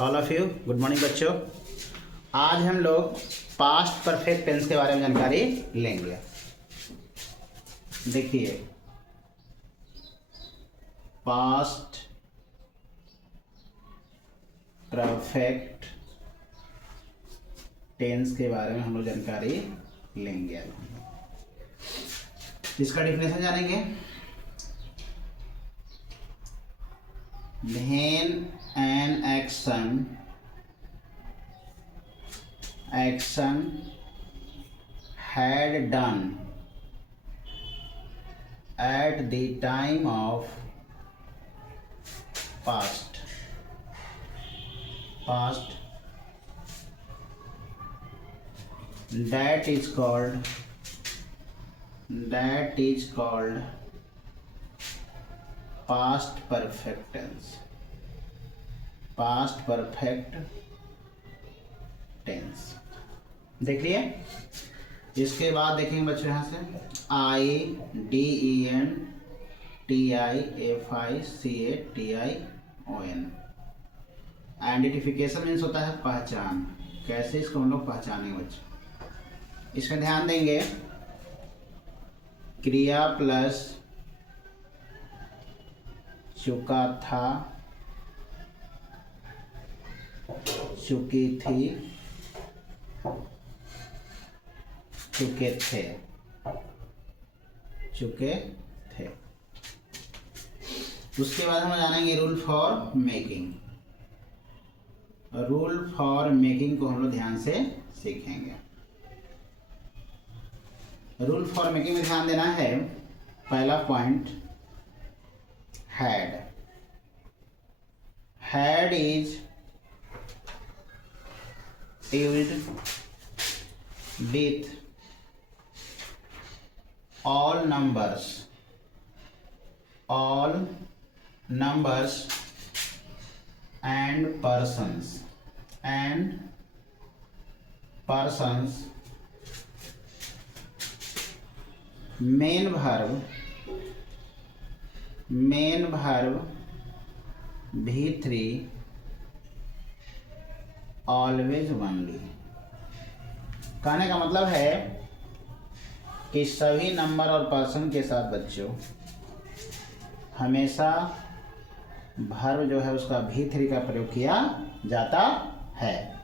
All of you good morning बच्चों। आज हम लोग पास्ट परफेक्ट टेंस के बारे में जानकारी लेंगे। देखिए, पास्ट परफेक्ट टेंस के बारे में हम लोग जानकारी लेंगे। इसका डिफिनेशन जानेंगे। When an action had done at the time of past that is called past perfect tense. Past perfect tense देख लिए। इसके बाद देखेंगे बच्चों यहाँ से IDENTIFICATION। आइडेंटिफिकेशन मीन्स होता है पहचान। कैसे इसको हम लोग पहचानेंगे बच्चों, इसमें ध्यान देंगे। क्रिया प्लस चुका था, चुकी थी, चुके थे, उसके बाद हम जानेंगे rule for making. Rule for making को हम लोग ध्यान से सीखेंगे। रूल फॉर मेकिंग में ध्यान देना है। पहला point, had is used with all numbers and persons main verb V3 always only. कहने का मतलब है कि सभी नंबर और पर्सन के साथ बच्चों हमेशा वर्ब जो है उसका V3 का प्रयोग किया जाता है,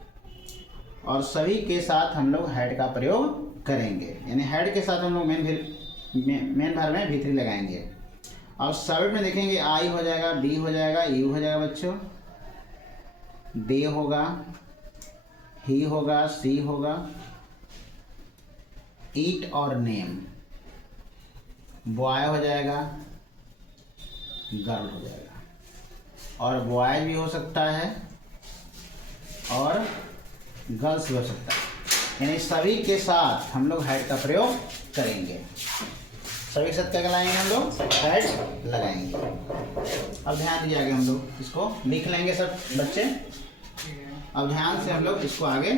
और सभी के साथ हम लोग हैड का प्रयोग करेंगे। यानी हैड के साथ हम लोग मेन वर्ब में V3 लगाएंगे। और सर्व में देखेंगे आई हो जाएगा, बी हो जाएगा, यू हो जाएगा बच्चों, दे होगा, ही होगा, सी होगा, ईट और नेम, बॉय हो जाएगा, गर्ल हो जाएगा, और बॉय भी हो सकता है और गर्ल्स भी हो सकता है। यानी सभी के साथ हम लोग हैड का प्रयोग करेंगे। सभी के साथ क्या लगाएंगे हम लोग? हैड लगाएंगे। अब ध्यान दिया आगे हम लोग इसको लिख लेंगे सब बच्चे। अब ध्यान से हम लोग इसको आगे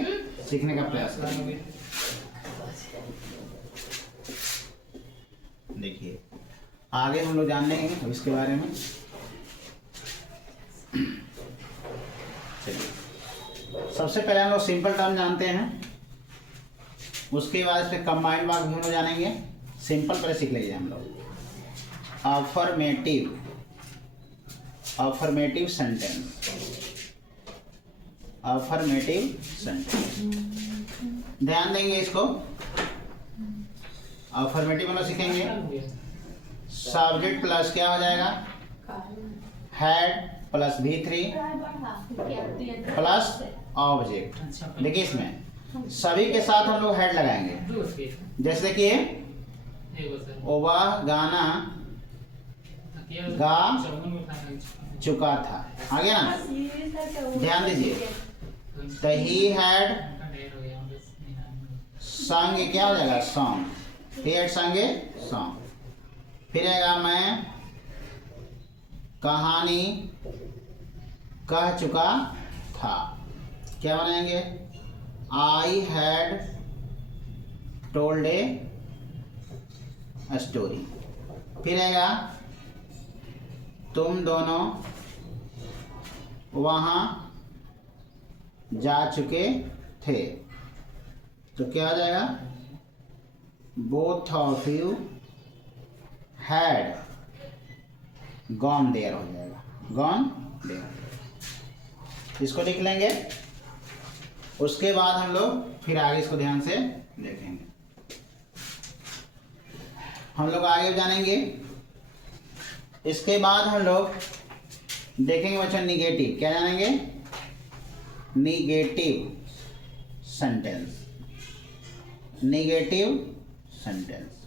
सीखने का प्रयास करेंगे। देखिए, आगे हम लोग जान लेंगे इसके बारे में। चलिए, सबसे पहले हम लोग सिंपल टर्म जानते हैं, उसके बाद इसमें कंबाइंड वर्ब भी हम लोग जानेंगे। सिंपल पहले सीख लीजिए हम लोग। अफर्मेटिव सेंटेंस ध्यान देंगे इसको। अफर्मेटिव हम लोग सीखेंगे। सब्जेक्ट प्लस क्या हो जाएगा? Had plus V3 plus object. देखिए, इसमें सभी के साथ हम लोग हैड लगाएंगे। जैसे देखिए, वह गाना गा चुका था, आ गया ना? ध्यान दीजिए। ही हैड संग, क्या हो जाएगा? सॉन्ग। ही हैड संगे सॉन्ग। फिर आएगा मैं कहानी कह चुका था, क्या बनाएंगे? I had told A story. फिर आएगा तुम दोनों वहाँ जा चुके थे। तो क्या आ जाएगा? Both of you had gone there हो जाएगा, गॉन देयर। इसको लिख लेंगे। उसके बाद हम लोग फिर आगे इसको ध्यान से देखेंगे। हम लोग आगे जानेंगे। इसके बाद हम लोग देखेंगे बच्चों निगेटिव। क्या जानेंगे? Negative sentence. निगेटिव सेंटेंस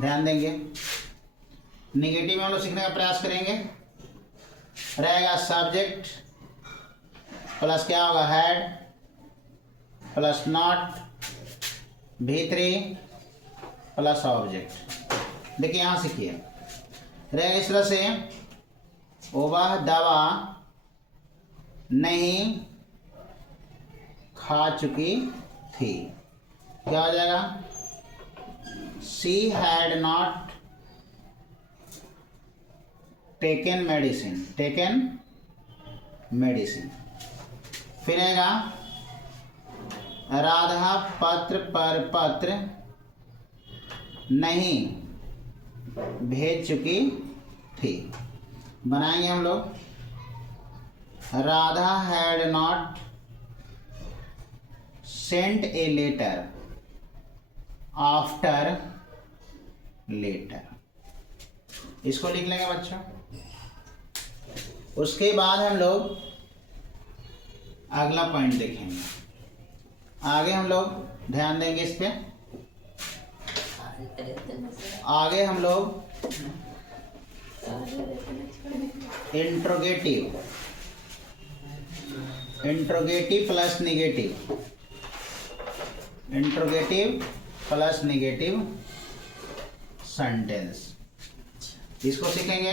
ध्यान देंगे। निगेटिव में हम लोग सीखने का प्रयास करेंगे। रहेगा सब्जेक्ट प्लस क्या होगा? Had plus not V3 plus object. देखिए यहाँ सीखिए, रहेगा इस तरह से, वह दवा नहीं खा चुकी थी। क्या हो जाएगा? She had not taken medicine, taken medicine. फिर आएगा राधा पत्र पर पत्र नहीं भेज चुकी थी। बनाएंगे हम लोग, Radha had not sent a letter after letter. इसको लिख लेंगे बच्चों। उसके बाद हम लोग अगला पॉइंट देखेंगे। आगे हम लोग ध्यान देंगे इस पे। आगे हम लोग interrogative, interrogative plus negative, interrogative plus negative sentence, इसको सीखेंगे।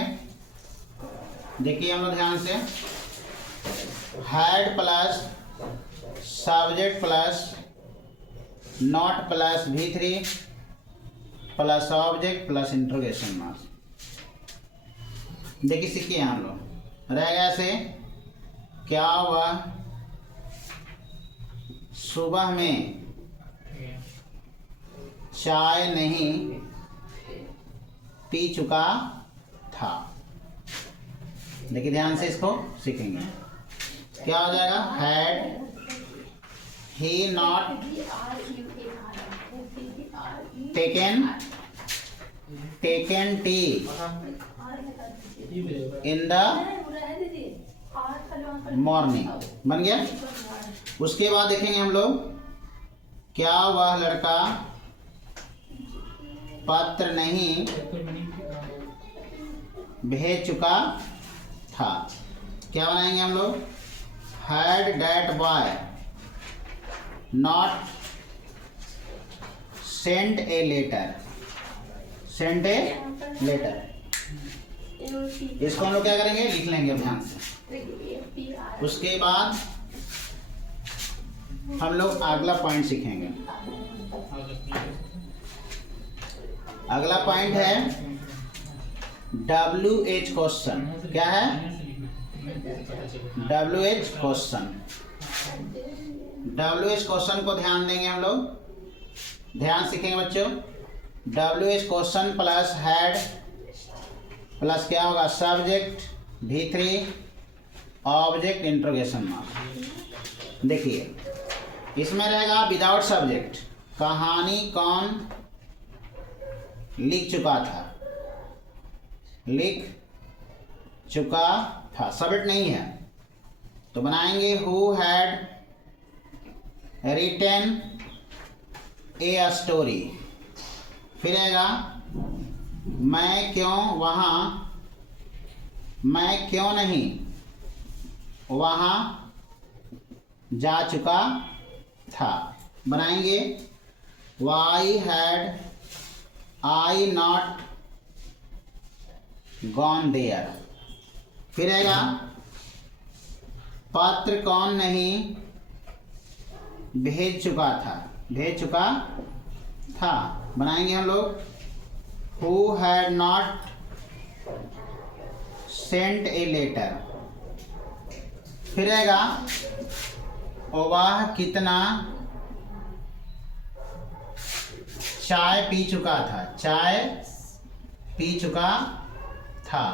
देखिए हम लोग ध्यान से, had plus subject plus not plus V3 plus object plus interrogation marks. देखिए सीखिए हम लोग। रहेगा ऐसे, क्या वह सुबह में चाय नहीं पी चुका था। देखिए ध्यान से इसको सीखेंगे। क्या हो जाएगा? Had he not taken T in the morning. बन गया। उसके बाद देखेंगे हम लोग, क्या वह लड़का पत्र नहीं भेज चुका था। क्या बनाएंगे हम लोग? Had that boy not sent a letter, sent a letter. इसको हम लोग क्या करेंगे? लिख लेंगे ध्यान से। उसके बाद हम लोग अगला पॉइंट सीखेंगे। अगला पॉइंट है WH क्वेश्चन। क्या है? WH question. WH क्वेश्चन को ध्यान देंगे हम लोग। ध्यान सीखेंगे बच्चों। WH question plus had plus क्या होगा? Subject V3 object interrogation mark. देखिए इसमें रहेगा विदाउट सब्जेक्ट, कहानी कौन लिख चुका था, लिख चुका था, सब्जेक्ट नहीं है तो बनाएंगे who had written a story. फिर आएगा मैं क्यों वहाँ, मैं क्यों नहीं वहाँ जा चुका था। बनाएंगे why had I not gone there. फिर आएगा पत्र कौन नहीं भेज चुका था, भेज चुका था। बनाएंगे हम लोग who had not sent a letter. फिर आएगा वह कितना चाय पी चुका था, चाय पी चुका था।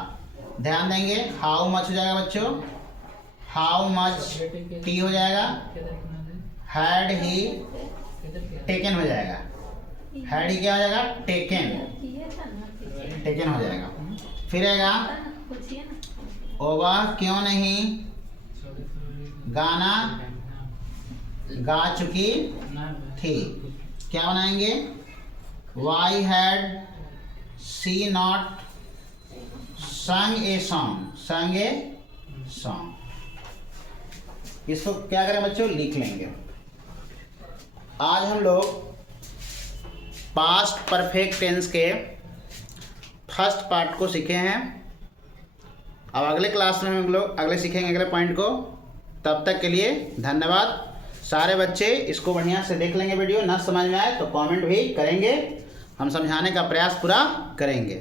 ध्यान देंगे, हाउ मच हो जाएगा बच्चों, हाउ मच टी हो जाएगा, हैड ही टेकन हो जाएगा, हैड ही क्या हो जाएगा, टेकन, टेकन हो जाएगा। फिर आएगा वह क्यों नहीं गाना गा चुकी थी। क्या बनाएंगे, वाई हैड सी नॉट संग ए सॉन्ग, संग ए सॉन्ग। इसको क्या करें बच्चों, लिख लेंगे। आज हम लोग पास्ट परफेक्ट टेंस के फर्स्ट पार्ट को सीखे हैं। अब अगले क्लास में हम लोग अगले सीखेंगे अगले पॉइंट को। तब तक के लिए धन्यवाद। सारे बच्चे इसको बढ़िया से देख लेंगे, वीडियो ना समझ में आए तो कमेंट भी करेंगे, हम समझाने का प्रयास पूरा करेंगे।